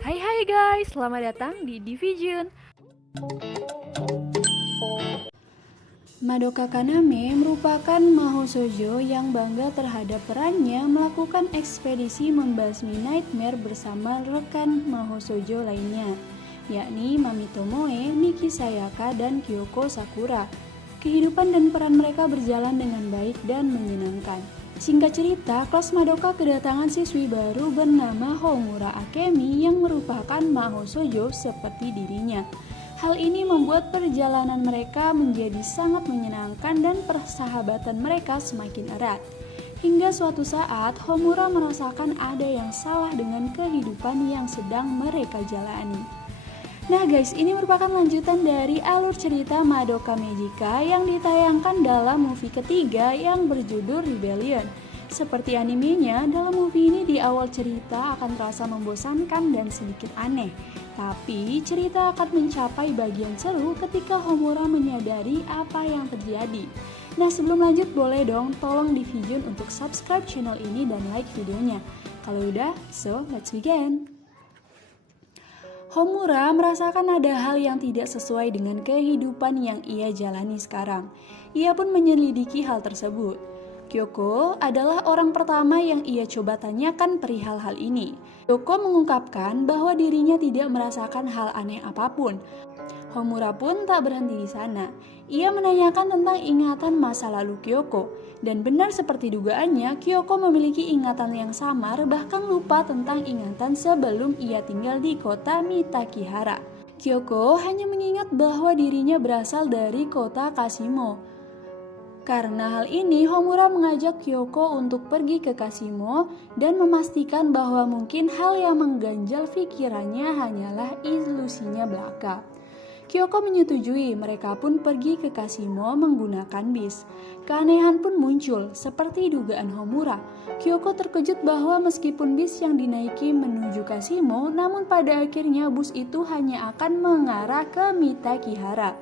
Hai guys, selamat datang di Division. Madoka Kaname merupakan Mahoshoujo yang bangga terhadap perannya melakukan ekspedisi membasmi Nightmare bersama rekan Mahoshoujo lainnya, yakni Mami Tomoe, Miki Sayaka, dan Kyoko Sakura. Kehidupan dan peran mereka berjalan dengan baik dan menyenangkan. Singkat cerita, kelas Madoka kedatangan siswi baru bernama Homura Akemi yang merupakan Mahoshoujo seperti dirinya. Hal ini membuat perjalanan mereka menjadi sangat menyenangkan dan persahabatan mereka semakin erat. Hingga suatu saat, Homura merasakan ada yang salah dengan kehidupan yang sedang mereka jalani. Nah guys, ini merupakan lanjutan dari alur cerita Madoka Magica yang ditayangkan dalam movie ketiga yang berjudul Rebellion. Seperti animenya, dalam movie ini di awal cerita akan terasa membosankan dan sedikit aneh. Tapi cerita akan mencapai bagian seru ketika Homura menyadari apa yang terjadi. Nah sebelum lanjut boleh dong tolong Division untuk subscribe channel ini dan like videonya. Kalau udah, so let's begin. Homura merasakan ada hal yang tidak sesuai dengan kehidupan yang ia jalani sekarang. Ia pun menyelidiki hal tersebut. Kyoko adalah orang pertama yang ia coba tanyakan perihal hal ini. Kyoko mengungkapkan bahwa dirinya tidak merasakan hal aneh apapun. Homura pun tak berhenti di sana. Ia menanyakan tentang ingatan masa lalu Kyoko. Dan benar seperti dugaannya, Kyoko memiliki ingatan yang samar bahkan lupa tentang ingatan sebelum ia tinggal di kota Mitakihara. Kyoko hanya mengingat bahwa dirinya berasal dari kota Kashimo. Karena hal ini, Homura mengajak Kyoko untuk pergi ke Kashimo dan memastikan bahwa mungkin hal yang mengganjal pikirannya hanyalah ilusinya belaka. Kyoko menyetujui, mereka pun pergi ke Kashimo menggunakan bis. Keanehan pun muncul, seperti dugaan Homura. Kyoko terkejut bahwa meskipun bis yang dinaiki menuju Kashimo, namun pada akhirnya bus itu hanya akan mengarah ke Mitakihara.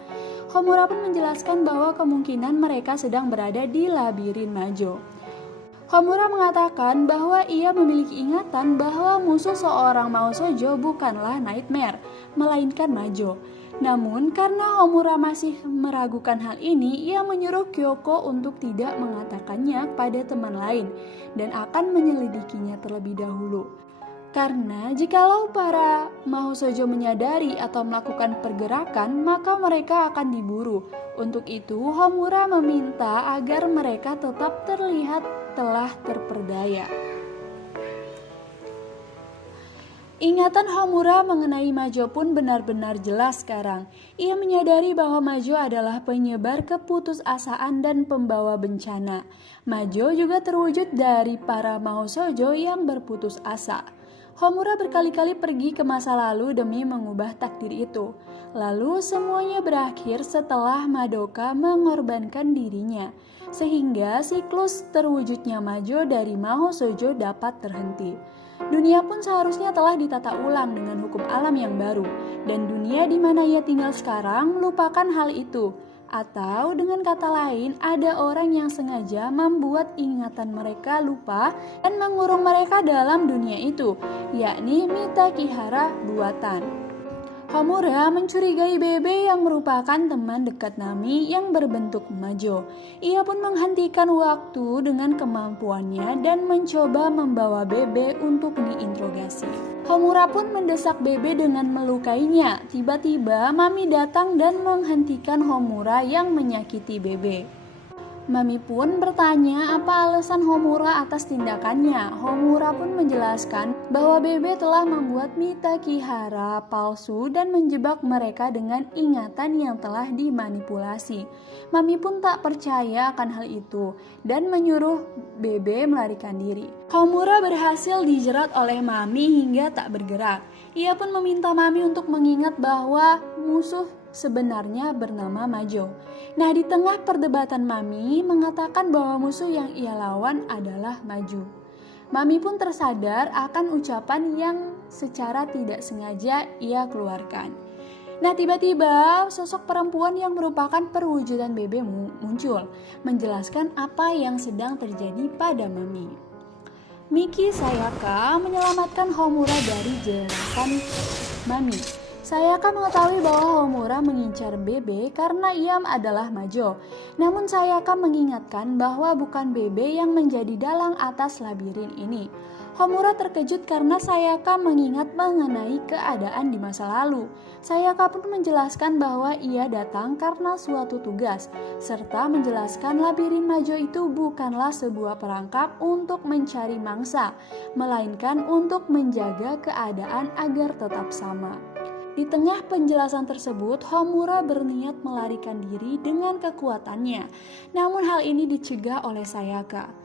Homura pun menjelaskan bahwa kemungkinan mereka sedang berada di labirin Majo. Homura mengatakan bahwa ia memiliki ingatan bahwa musuh seorang Mahoshoujo bukanlah Nightmare, melainkan Majo. Namun karena Homura masih meragukan hal ini, ia menyuruh Kyoko untuk tidak mengatakannya pada teman lain dan akan menyelidikinya terlebih dahulu. Karena jikalau para Mahoshoujo menyadari atau melakukan pergerakan, maka mereka akan diburu. Untuk itu, Homura meminta agar mereka tetap terlihat telah terperdaya. Ingatan Homura mengenai Majo pun benar-benar jelas sekarang. Ia menyadari bahwa Majo adalah penyebar keputusasaan dan pembawa bencana. Majo juga terwujud dari para Mahoshoujo yang berputus asa. Homura berkali-kali pergi ke masa lalu demi mengubah takdir itu. Lalu semuanya berakhir setelah Madoka mengorbankan dirinya, sehingga siklus terwujudnya Majo dari Mahoshoujo dapat terhenti. Dunia pun seharusnya telah ditata ulang dengan hukum alam yang baru, dan dunia di mana ia tinggal sekarang lupakan hal itu. Atau dengan kata lain, ada orang yang sengaja membuat ingatan mereka lupa dan mengurung mereka dalam dunia itu, yakni Mitakihara buatan. Homura mencurigai Bebe yang merupakan teman dekat Nami yang berbentuk Majo. Ia pun menghentikan waktu dengan kemampuannya dan mencoba membawa Bebe untuk diinterogasi. Homura pun mendesak Bebe dengan melukainya. Tiba-tiba Mami datang dan menghentikan Homura yang menyakiti Bebe. Mami pun bertanya apa alasan Homura atas tindakannya. Homura pun menjelaskan bahwa Bebe telah membuat Mitakihara palsu dan menjebak mereka dengan ingatan yang telah dimanipulasi. Mami pun tak percaya akan hal itu dan menyuruh Bebe melarikan diri. Homura berhasil dijerat oleh Mami hingga tak bergerak. Ia pun meminta Mami untuk mengingat bahwa musuh sebenarnya bernama Majo. Nah, di tengah perdebatan Mami mengatakan bahwa musuh yang ia lawan adalah Maju. Mami pun tersadar akan ucapan yang secara tidak sengaja ia keluarkan. Nah, tiba-tiba sosok perempuan yang merupakan perwujudan Bebe muncul, menjelaskan apa yang sedang terjadi pada Mami. Miki Sayaka menyelamatkan Homura dari jelasan Mami. Sayaka mengetahui bahwa Homura mengincar Bebe karena ia adalah Majo. Namun Sayaka mengingatkan bahwa bukan Bebe yang menjadi dalang atas labirin ini. Homura terkejut karena Sayaka mengingat mengenai keadaan di masa lalu. Sayaka pun menjelaskan bahwa ia datang karena suatu tugas, serta menjelaskan labirin Majo itu bukanlah sebuah perangkap untuk mencari mangsa, melainkan untuk menjaga keadaan agar tetap sama. Di tengah penjelasan tersebut, Homura berniat melarikan diri dengan kekuatannya. Namun hal ini dicegah oleh Sayaka.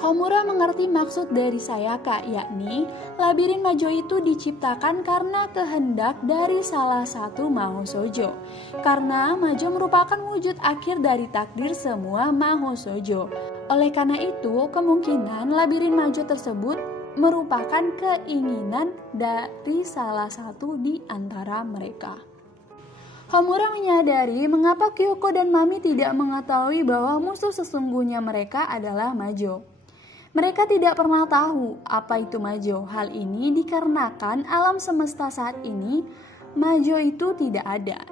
Homura mengerti maksud dari Sayaka, yakni labirin Majo itu diciptakan karena kehendak dari salah satu Mahoshoujo. Karena Majo merupakan wujud akhir dari takdir semua Mahoshoujo. Oleh karena itu, kemungkinan labirin Majo tersebut merupakan keinginan dari salah satu di antara mereka. Homura menyadari mengapa Kyoko dan Mami tidak mengetahui bahwa musuh sesungguhnya mereka adalah Majo. Mereka tidak pernah tahu apa itu Majo. Hal ini dikarenakan alam semesta saat ini Majo itu tidak ada.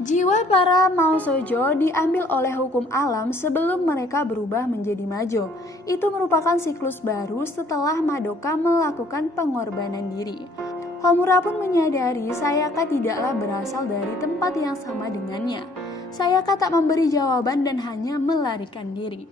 Jiwa para Mahoshoujo diambil oleh hukum alam sebelum mereka berubah menjadi Majo. Itu merupakan siklus baru setelah Madoka melakukan pengorbanan diri. Homura pun menyadari Sayaka tidaklah berasal dari tempat yang sama dengannya. Sayaka tak memberi jawaban dan hanya melarikan diri.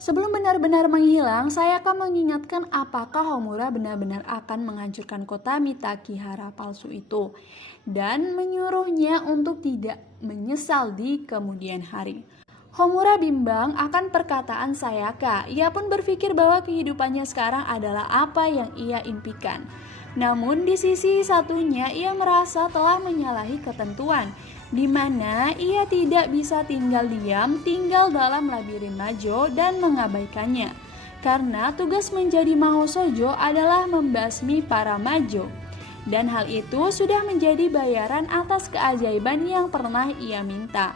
Sebelum benar-benar menghilang, Sayaka mengingatkan apakah Homura benar-benar akan menghancurkan kota Mitakihara palsu itu dan menyuruhnya untuk tidak menyesal di kemudian hari. Homura bimbang akan perkataan Sayaka. Ia pun berpikir bahwa kehidupannya sekarang adalah apa yang ia impikan. Namun di sisi satunya ia merasa telah menyalahi ketentuan, di mana ia tidak bisa tinggal diam, tinggal dalam labirin Majo dan mengabaikannya. Karena tugas menjadi Mahoshoujo adalah membasmi para Majo. Dan hal itu sudah menjadi bayaran atas keajaiban yang pernah ia minta.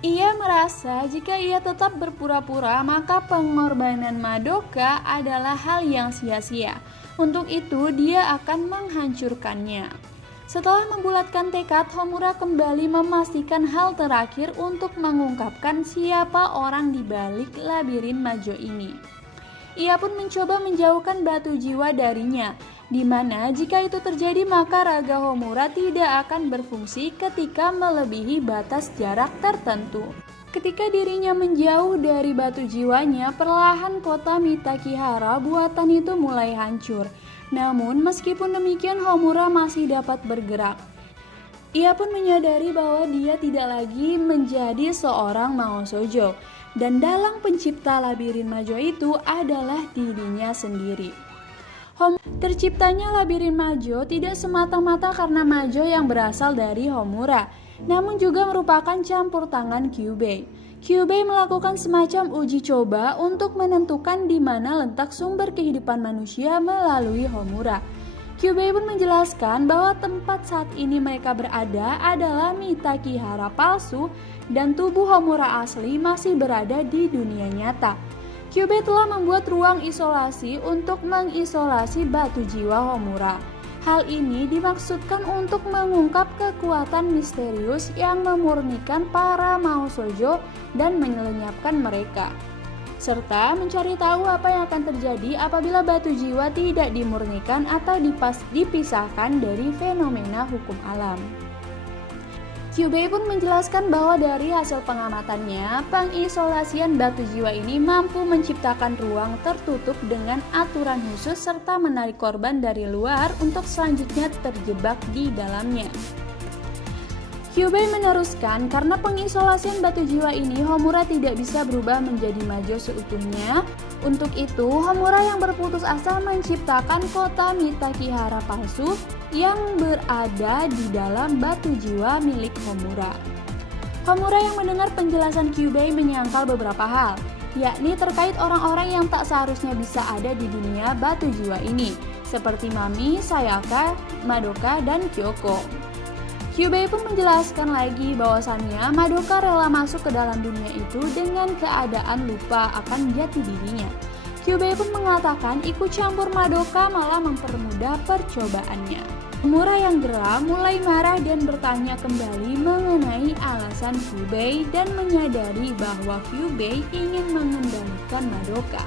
Ia merasa jika ia tetap berpura-pura maka pengorbanan Madoka adalah hal yang sia-sia. Untuk itu dia akan menghancurkannya. Setelah membulatkan tekad, Homura kembali memastikan hal terakhir untuk mengungkapkan siapa orang di balik labirin Majo ini. Ia pun mencoba menjauhkan batu jiwa darinya, di mana jika itu terjadi maka raga Homura tidak akan berfungsi ketika melebihi batas jarak tertentu. Ketika dirinya menjauh dari batu jiwanya, perlahan kota Mitakihara buatan itu mulai hancur. Namun meskipun demikian Homura masih dapat bergerak. Ia pun menyadari bahwa dia tidak lagi menjadi seorang Mahoshoujo dan dalang pencipta labirin Majo itu adalah dirinya sendiri. Terciptanya labirin Majo tidak semata-mata karena Majo yang berasal dari Homura, namun juga merupakan campur tangan Kyubey. Kyubey melakukan semacam uji coba untuk menentukan di mana letak sumber kehidupan manusia melalui Homura. Kyubey pun menjelaskan bahwa tempat saat ini mereka berada adalah Mitakihara palsu dan tubuh Homura asli masih berada di dunia nyata. Kyubey telah membuat ruang isolasi untuk mengisolasi batu jiwa Homura. Hal ini dimaksudkan untuk mengungkap kekuatan misterius yang memurnikan para Mahoshoujo dan menyelenyapkan mereka, serta mencari tahu apa yang akan terjadi apabila batu jiwa tidak dimurnikan atau dipisahkan dari fenomena hukum alam. Kyubey pun menjelaskan bahwa dari hasil pengamatannya, pengisolasian batu jiwa ini mampu menciptakan ruang tertutup dengan aturan khusus serta menarik korban dari luar untuk selanjutnya terjebak di dalamnya. Kyubey meneruskan, karena pengisolasian batu jiwa ini, Homura tidak bisa berubah menjadi Majo seutuhnya. Untuk itu, Homura yang berputus asa menciptakan kota Mitakihara palsu yang berada di dalam batu jiwa milik Homura. Homura yang mendengar penjelasan Kyubey menyangkal beberapa hal, yakni terkait orang-orang yang tak seharusnya bisa ada di dunia batu jiwa ini, seperti Mami, Sayaka, Madoka, dan Kyoko. Kyubey pun menjelaskan lagi bahwasannya Madoka rela masuk ke dalam dunia itu dengan keadaan lupa akan jati dirinya. Kyubey pun mengatakan ikut campur Madoka malah mempermudah percobaannya. Homura yang geram mulai marah dan bertanya kembali mengenai alasan Kyubey dan menyadari bahwa Kyubey ingin mengendalikan Madoka.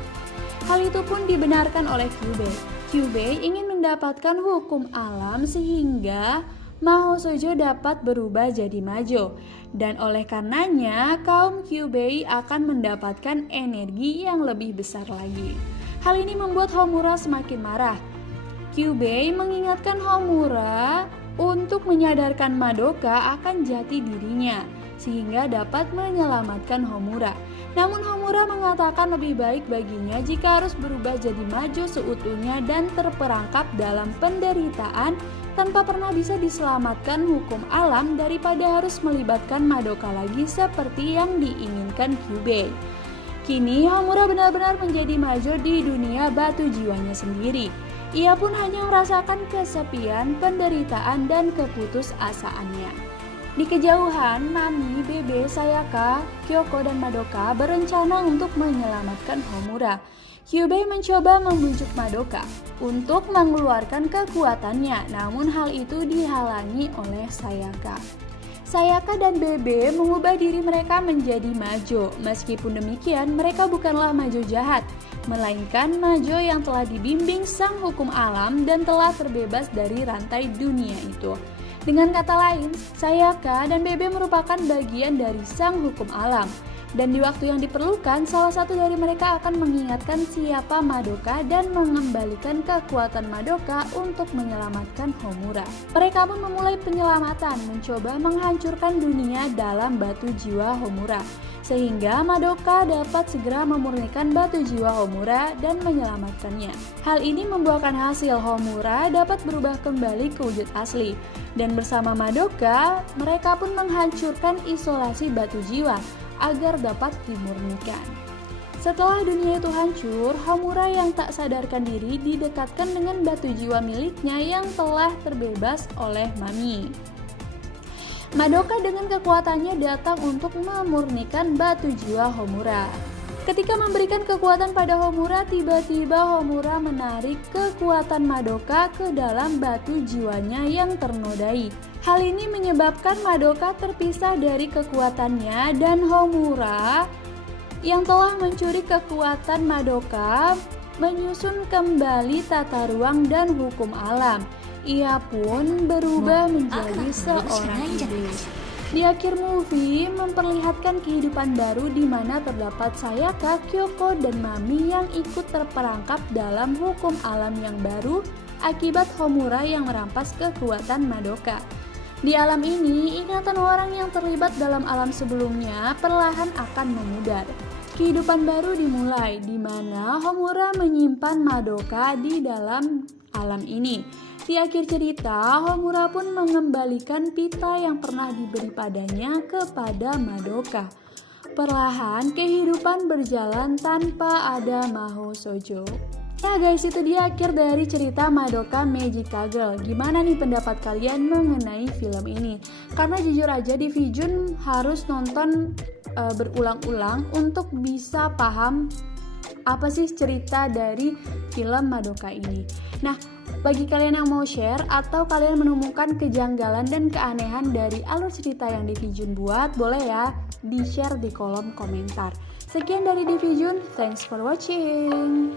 Hal itu pun dibenarkan oleh Kyubey. Kyubey ingin mendapatkan hukum alam sehingga Maho Shoujo dapat berubah jadi Majo, dan oleh karenanya kaum Kyubey akan mendapatkan energi yang lebih besar lagi. Hal ini membuat Homura semakin marah. Kyubey mengingatkan Homura untuk menyadarkan Madoka akan jati dirinya, sehingga dapat menyelamatkan Homura. Namun Homura mengatakan lebih baik baginya jika harus berubah jadi Majo seutuhnya dan terperangkap dalam penderitaan tanpa pernah bisa diselamatkan hukum alam daripada harus melibatkan Madoka lagi seperti yang diinginkan Kyubey. Kini Homura benar-benar menjadi Majo di dunia batu jiwanya sendiri. Ia pun hanya merasakan kesepian, penderitaan, dan keputusasaannya. Di kejauhan, Nami, Bebe, Sayaka, Kyoko, dan Madoka berencana untuk menyelamatkan Homura. Kyubey mencoba membujuk Madoka untuk mengeluarkan kekuatannya, namun hal itu dihalangi oleh Sayaka. Sayaka dan Bebe mengubah diri mereka menjadi Majo. Meskipun demikian, mereka bukanlah Majo jahat, melainkan Majo yang telah dibimbing sang hukum alam dan telah terbebas dari rantai dunia itu. Dengan kata lain, Sayaka dan Bebe merupakan bagian dari sang hukum alam. Dan di waktu yang diperlukan, salah satu dari mereka akan mengingatkan siapa Madoka dan mengembalikan kekuatan Madoka untuk menyelamatkan Homura. Mereka pun memulai penyelamatan, mencoba menghancurkan dunia dalam batu jiwa Homura, sehingga Madoka dapat segera memurnikan batu jiwa Homura dan menyelamatkannya. Hal ini membuahkan hasil. Homura dapat berubah kembali ke wujud asli, dan bersama Madoka, mereka pun menghancurkan isolasi batu jiwa agar dapat dimurnikan. Setelah dunia itu hancur, Homura yang tak sadarkan diri didekatkan dengan batu jiwa miliknya yang telah terbebas oleh Mami. Madoka dengan kekuatannya datang untuk memurnikan batu jiwa Homura. Ketika memberikan kekuatan pada Homura, tiba-tiba Homura menarik kekuatan Madoka ke dalam batu jiwanya yang ternodai. Hal ini menyebabkan Madoka terpisah dari kekuatannya dan Homura yang telah mencuri kekuatan Madoka menyusun kembali tata ruang dan hukum alam. Ia pun berubah menjadi seorang iblis. Di akhir movie memperlihatkan kehidupan baru di mana terdapat Sayaka, Kyoko, dan Mami yang ikut terperangkap dalam hukum alam yang baru akibat Homura yang merampas kekuatan Madoka. Di alam ini, ingatan orang yang terlibat dalam alam sebelumnya perlahan akan memudar. Kehidupan baru dimulai, di mana Homura menyimpan Madoka di dalam alam ini. Di akhir cerita, Homura pun mengembalikan pita yang pernah diberi padanya kepada Madoka. Perlahan, kehidupan berjalan tanpa ada Maho Shoujo. Nah guys, itu dia akhir dari cerita Madoka Magica Girl. Gimana nih pendapat kalian mengenai film ini? Karena jujur aja di Vijun harus nonton berulang-ulang untuk bisa paham apa sih cerita dari film Madoka ini. Nah, bagi kalian yang mau share atau kalian menemukan kejanggalan dan keanehan dari alur cerita yang Divijun buat, boleh ya di-share di kolom komentar. Sekian dari Divijun, thanks for watching.